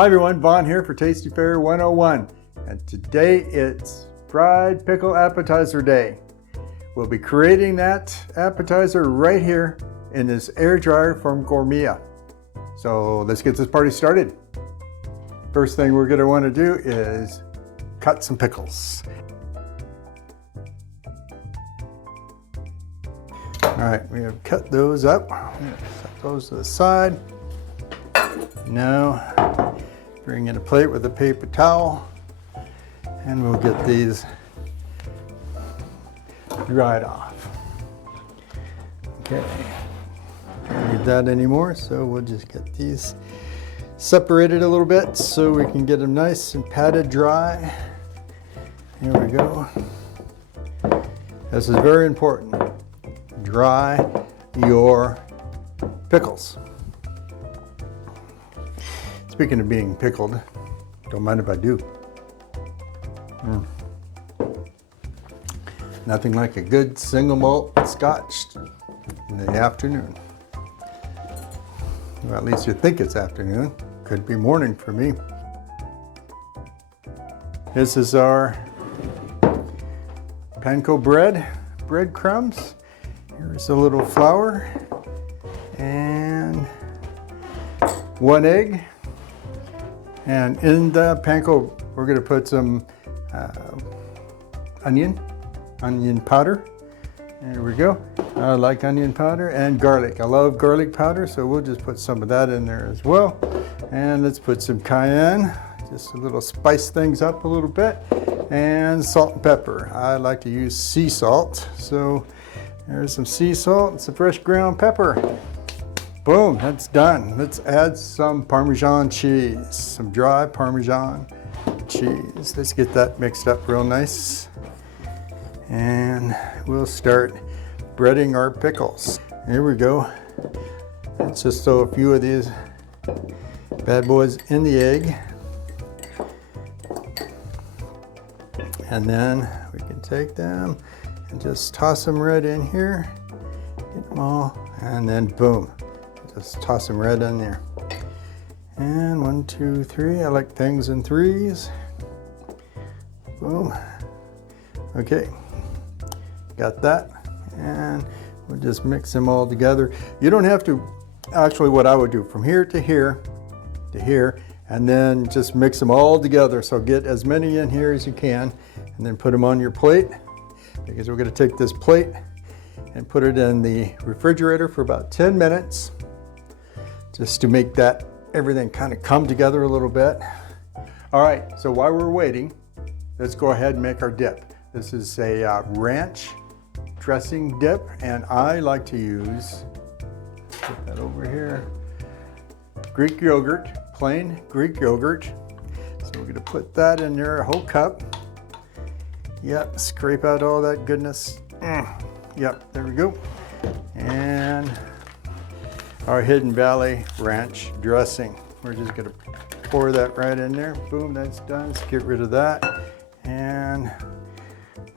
Hi everyone, Vaughn here for Tasty Fare 101, and today it's Fried Pickle Appetizer Day. We'll be creating that appetizer right here in this air dryer from Gourmia. So let's get this party started. First thing we're going to want to do is cut some pickles. All right, we have cut those up. I'm going to set those to the side. Now, bring in a plate with a paper towel, and we'll get these dried off. Okay, don't need that anymore, so we'll just get these separated a little bit so we can get them nice and patted dry. Here we go. This is very important. Dry your pickles. Speaking of being pickled, don't mind if I do. Nothing like a good single malt scotch in the afternoon. Well, at least you think it's afternoon. Could be morning for me. This is our Panko bread crumbs. Here's a little flour and 1 egg. And in the panko, we're going to put some onion powder. There we go. I like onion powder and garlic. I love garlic powder, so we'll just put some of that in there as well. And let's put some cayenne, just a little spice things up a little bit, and salt and pepper. I like to use sea salt, so there's some sea salt and some fresh ground pepper. Boom, that's done. Let's add some Parmesan cheese, some dry Parmesan cheese. Let's get that mixed up real nice. And we'll start breading our pickles. Here we go. Let's just throw a few of these bad boys in the egg. And then we can take them and just toss them right in here. Get them all, and then boom. Just toss them right in there. And 1, 2, 3. I like things in threes. Boom. Okay. Got that. And we'll just mix them all together. You don't have to, actually what I would do from here to here to here, and then just mix them all together. So get as many in here as you can, and then put them on your plate, because we're going to take this plate and put it in the refrigerator for about 10 minutes. Just to make that everything kind of come together a little bit. All right, so while we're waiting, let's go ahead and make our dip. This is a ranch dressing dip, and I like to use, put that over here, Greek yogurt, plain Greek yogurt. So we're gonna put that in there, a whole cup. Yep, scrape out all that goodness. Yep, there we go. And our Hidden Valley ranch dressing. We're just gonna pour that right in there. Boom, that's done. Let's get rid of that. And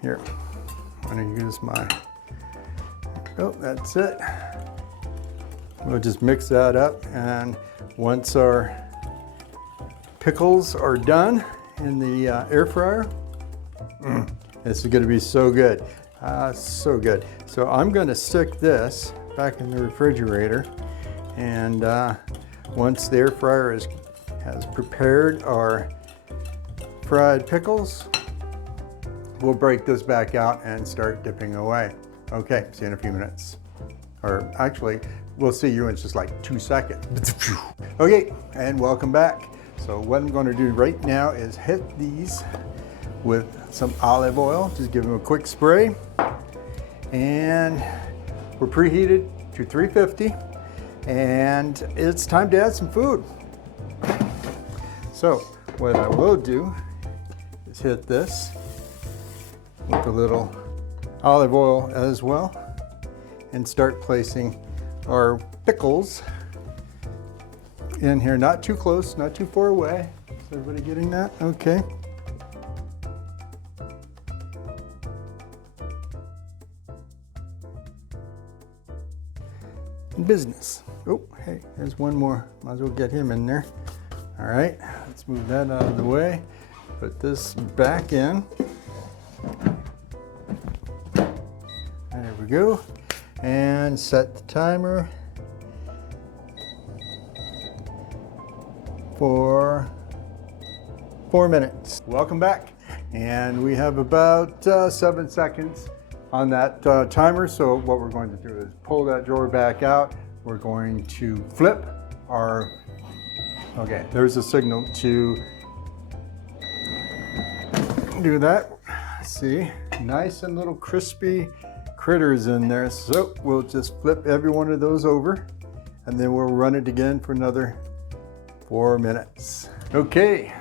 here, I'm gonna use my, oh, that's it. We'll just mix that up, and once our pickles are done in the air fryer, this is gonna be so good. So good. So I'm gonna stick this back in the refrigerator. And once the air fryer has prepared our fried pickles, we'll break this back out and start dipping away. Okay, see you in a few minutes. Or actually, we'll see you in just like 2 seconds. Okay, and welcome back. So what I'm going to do right now is hit these with some olive oil. Just give them a quick spray. And we're preheated to 350. And it's time to add some food. So what I will do is hit this with a little olive oil as well, and start placing our pickles in here. Not too close, not too far away. Is everybody getting that? Okay. Business. Oh, hey, there's one more. Might as well get him in there. All right, let's move that out of the way. Put this back in. There we go. And set the timer for 4 minutes. Welcome back. And we have about 7 seconds on that timer. So what we're going to do is pull that drawer back out. We're going to flip our, okay, there's a signal to do that. See, nice and little crispy critters in there. So we'll just flip every one of those over and then we'll run it again for another 4 minutes. Okay,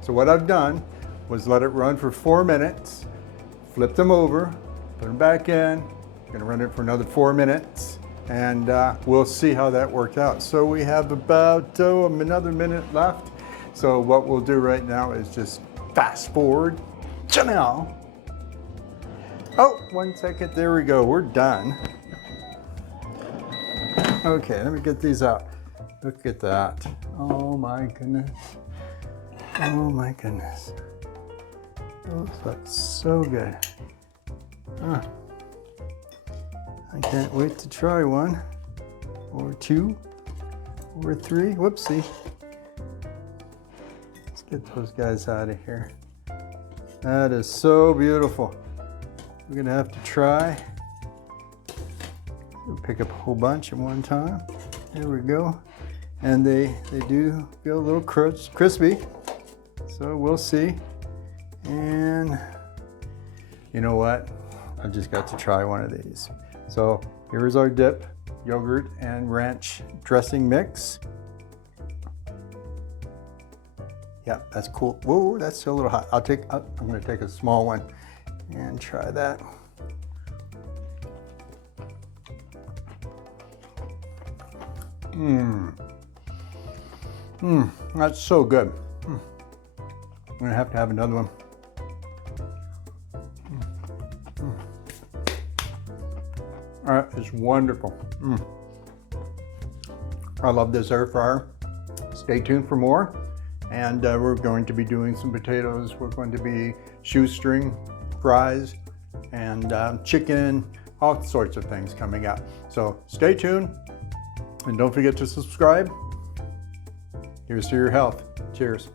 so what I've done was let it run for 4 minutes, flip them over, put them back in, gonna run it for another 4 minutes, and we'll see how that worked out. So we have about another minute left. So what we'll do right now is just fast forward to now. Oh, 1 second, there we go, we're done. Okay, let me get these out. Look at that. Oh my goodness. Oh my goodness. Those look so good. I can't wait to try one, or two, or three. Whoopsie. Let's get those guys out of here. That is so beautiful. We're gonna have to try. We'll pick up a whole bunch at one time. There we go. And they do feel a little crispy. So we'll see. And you know what? I've just got to try one of these. So here's our dip, yogurt and ranch dressing mix. Yeah, that's cool. Whoa, that's still a little hot. I'm gonna take a small one and try that. That's so good. I'm gonna have to have another one. That is wonderful. I love this air fryer. Stay tuned for more. And we're going to be doing some potatoes. We're going to be shoestring fries and chicken, all sorts of things coming up. So stay tuned and don't forget to subscribe. Here's to your health. Cheers.